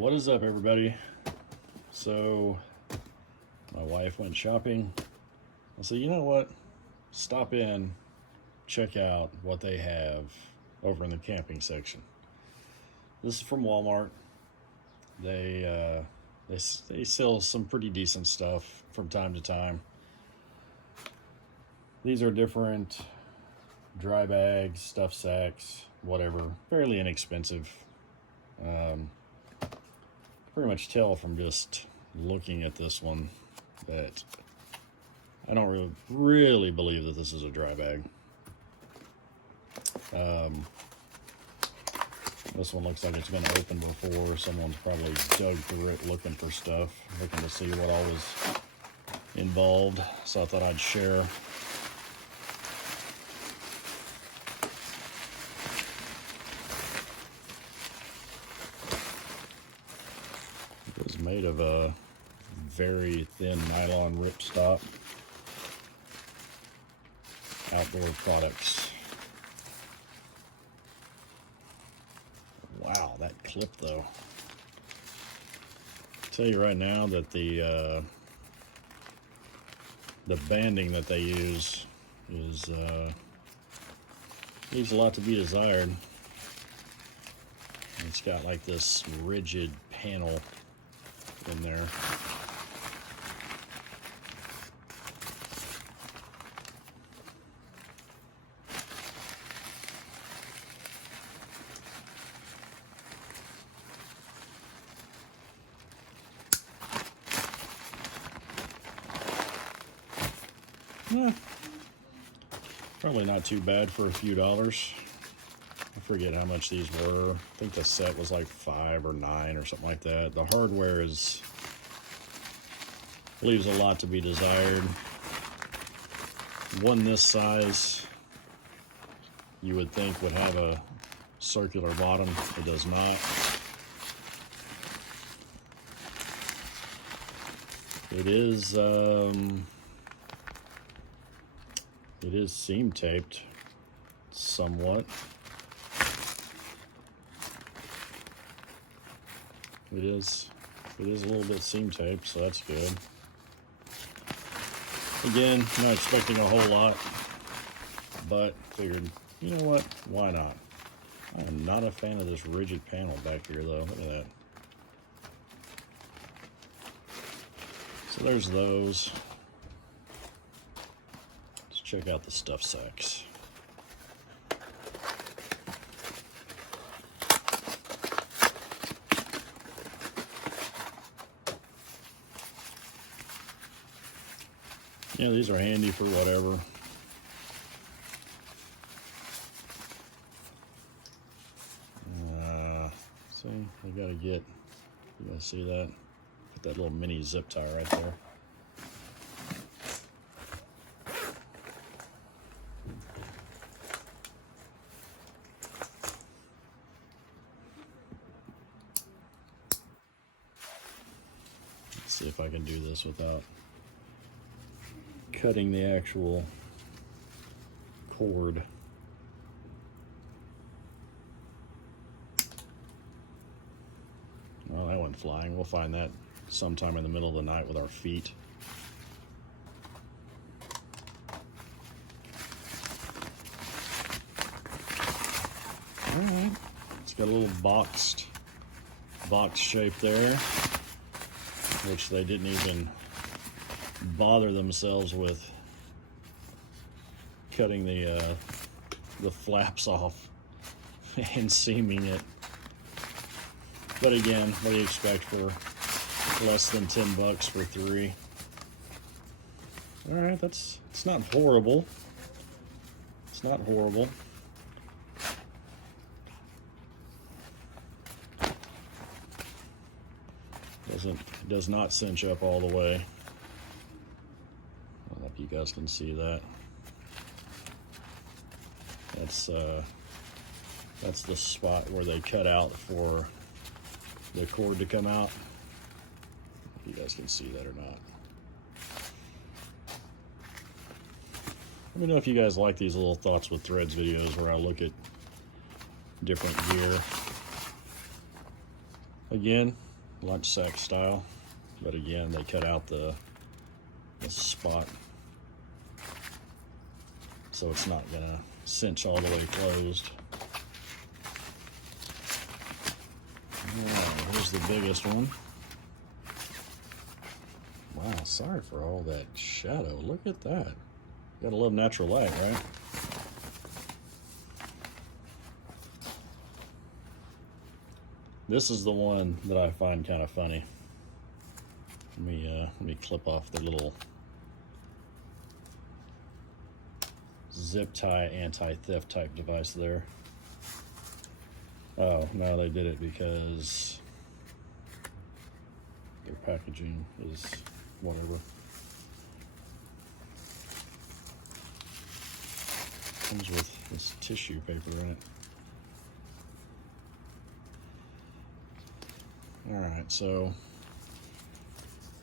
What is up, everybody? So my wife went shopping. I said, you know what, stop in, check out what they have over in the camping section. This is from Walmart. They sell some pretty decent stuff from time to time. These are different dry bags, stuff sacks, whatever, fairly inexpensive. Pretty much tell from just looking at this one that I don't really believe that this is a dry bag. This one looks like it's been opened before. Someone's probably dug through it looking for stuff, looking to see what all was involved. So I thought I'd share. It was made of a very thin nylon ripstop. Outdoor products. Wow, that clip though. I'll tell you right now that the banding that they use is leaves a lot to be desired. It's got like this rigid panel in there. Probably not too bad for a few dollars. I forget how much these were. I think the set was like $5 or $9 or something like that. The hardware leaves a lot to be desired. One this size, you would think would have a circular bottom. It does not. It is seam taped somewhat. It is a little bit seam taped, so that's good. Again, not expecting a whole lot, but figured, you know what, why not? I am not a fan of this rigid panel back here though. Look at that. So there's those. Let's check out the stuff sacks. Yeah, these are handy for whatever. See, you gotta see that? Put that little mini zip tie right there. Let's see if I can do this without cutting the actual cord. Well, that went flying. We'll find that sometime in the middle of the night with our feet. All right. It's got a little box shape there, which they didn't even bother themselves with cutting the flaps off and seaming it. But again, what do you expect for less than $10 for 3? All right, it's not horrible. It's not horrible. Does not cinch up all the way. I don't know if you guys can see that. That's the spot where they cut out for the cord to come out. If you guys can see that or not. Let me know if you guys like these little Thoughts with Threads videos where I look at different gear. Again, lunch sack style, but again, they cut out the spot, so it's not gonna cinch all the way closed. Alright, here's the biggest one. Wow, sorry for all that shadow. Look at that. You gotta love natural light, right? This is the one that I find kind of funny. Let me clip off the little zip tie anti-theft type device there. Oh, no, they did it because their packaging is whatever. Comes with this tissue paper in it. Alright, so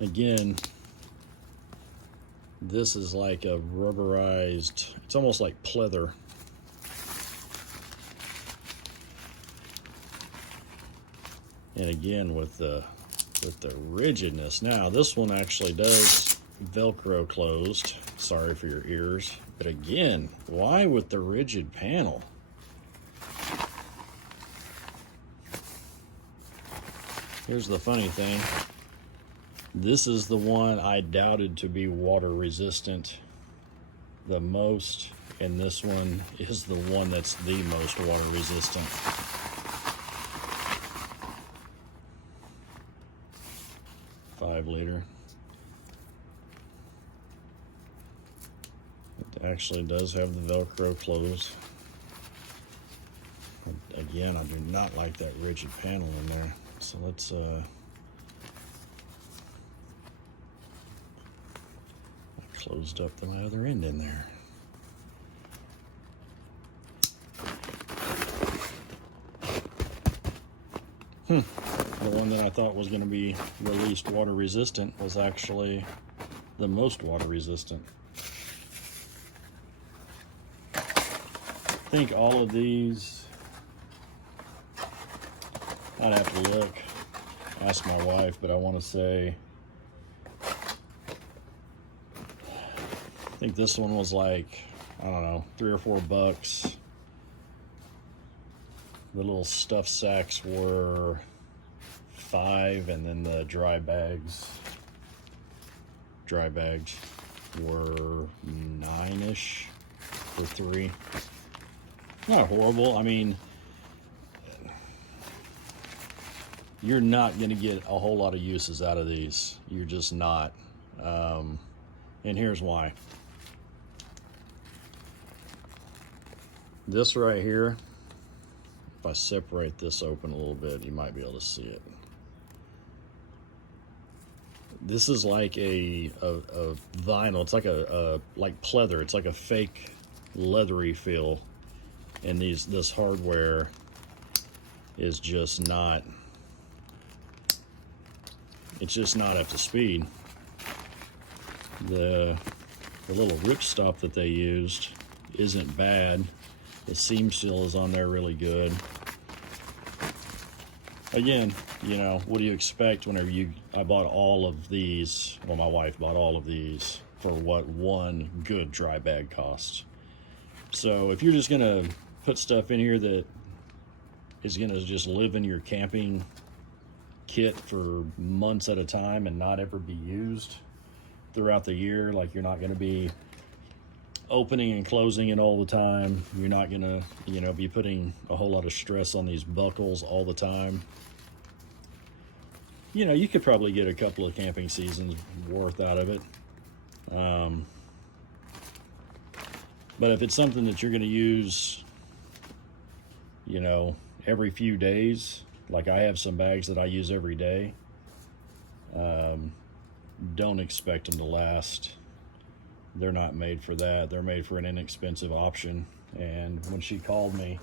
again, this is like a rubberized, it's almost like pleather. And again, with the rigidness. Now, this one actually does Velcro closed. Sorry for your ears. But again, why with the rigid panel? Here's the funny thing. This is the one I doubted to be water resistant the most, and this one is the one that's the most water resistant. Liter. It actually does have the Velcro closed. Again, I do not like that rigid panel in there. So let's I closed up my other end in there. The one that I thought was going to be released water resistant was actually the most water resistant. I think all of these, I'd have to look, ask my wife, but I want to say, I think this one was like, I don't know, $3 or $4. The little stuff sacks were $5, and then the dry bags were $9-ish for $3. Not horrible. I mean, you're not going to get a whole lot of uses out of these. You're just not. And here's why. This right here, if I separate this open a little bit, you might be able to see it. This is like a vinyl. It's like like pleather. It's like a fake leathery feel, and this hardware is just not. It's just not up to speed. The little ripstop that they used isn't bad. The seam seal is on there really good. Again, you know, what do you expect whenever I bought all of these, well, my wife bought all of these for what one good dry bag costs. So if you're just gonna put stuff in here that is gonna just live in your camping kit for months at a time and not ever be used throughout the year, like you're not gonna be opening and closing it all the time, you're not gonna, you know, be putting a whole lot of stress on these buckles all the time, you know, you could probably get a couple of camping seasons worth out of it. But if it's something that you're gonna use, you know, every few days, like I have some bags that I use every day, don't expect them to last. They're not made for that. They're made for an inexpensive option. And when she called me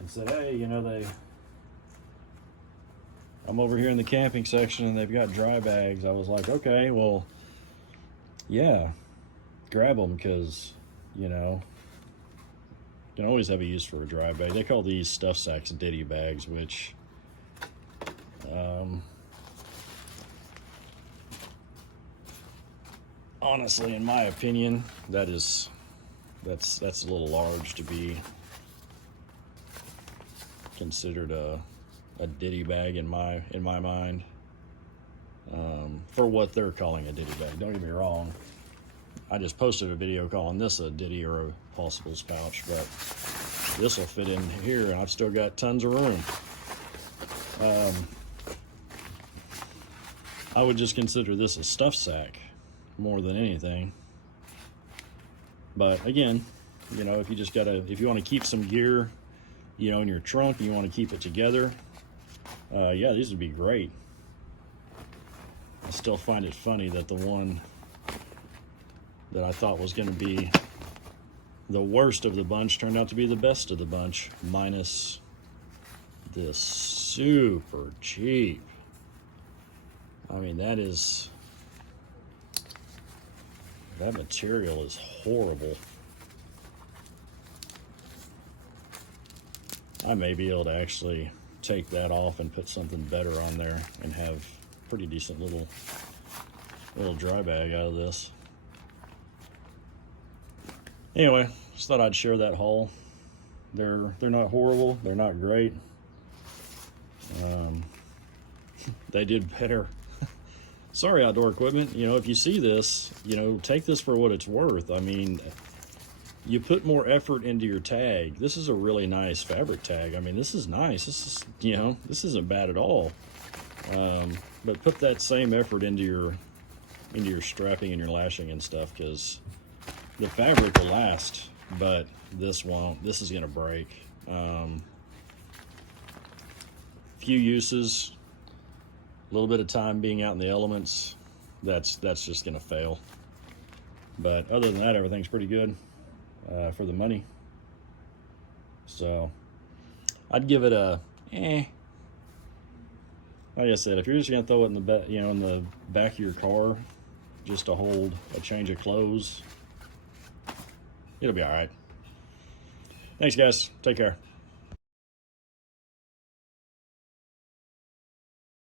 and said, hey, you know, I'm over here in the camping section and they've got dry bags, I was like, okay, well, yeah, grab them, because, you know, you can always have a use for a dry bag. They call these stuff sacks ditty bags, which Honestly, in my opinion, that's a little large to be considered a ditty bag in my mind. For what they're calling a ditty bag. Don't get me wrong. I just posted a video calling this a ditty or a Possibles pouch, but this will fit in here, and I've still got tons of room. I would just consider this a stuff sack more than anything. But again, you know, if you want to keep some gear, you know, in your trunk, and you want to keep it together, yeah, these would be great. I still find it funny that the one that I thought was going to be the worst of the bunch turned out to be the best of the bunch, minus this super cheap. I mean, that material is horrible. I may be able to actually take that off and put something better on there and have pretty decent little dry bag out of this. Anyway, just thought I'd share that haul. They're not horrible. They're not great. They did better. Sorry, Outdoor Equipment. You know, if you see this, you know, take this for what it's worth. I mean, you put more effort into your tag. This is a really nice fabric tag. I mean, this is nice. This is, you know, this isn't bad at all. But put that same effort into your strapping and your lashing and stuff, because the fabric will last, but this won't. This is going to break. Few uses, a little bit of time being out in the elements, that's just going to fail. But other than that, everything's pretty good for the money. So I'd give it a Like I said, if you're just going to throw it in the in the back of your car just to hold a change of clothes, it'll be all right. Thanks, guys. Take care.